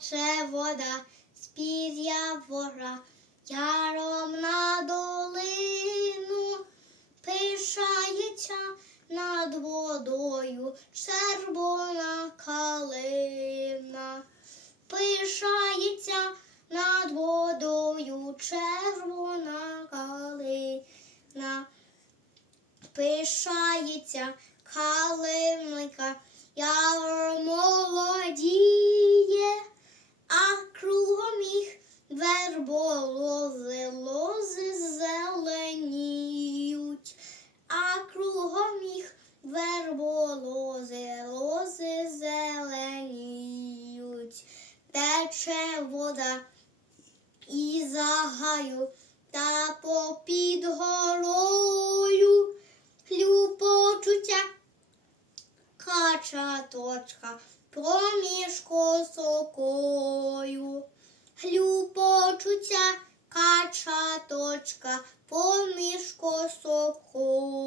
тече вода, спір'я вора, яром на долину, пишається над водою червона калина, пишається над водою червона калина, пишається калинка, яр тече вода і загаю та попід горою хлюпочуття кача точка проміж косокою. Хлюпочуття кача точка поміж косокою.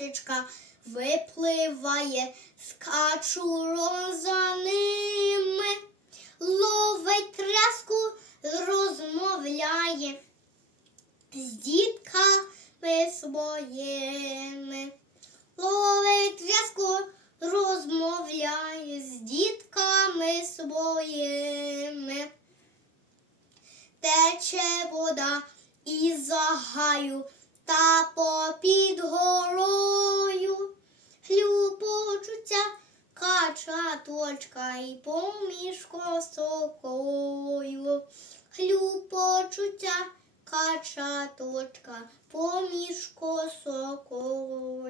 Качечка випливає з качуром за ними, ловить тряску, розмовляє з дітками своїми. Ловить тряску, розмовляє з дітками своїми. Тече вода із загаю та попід горою. Хлюпочуться кача точка і поміж косокою. Хлюпочуться кача точка поміж косокою.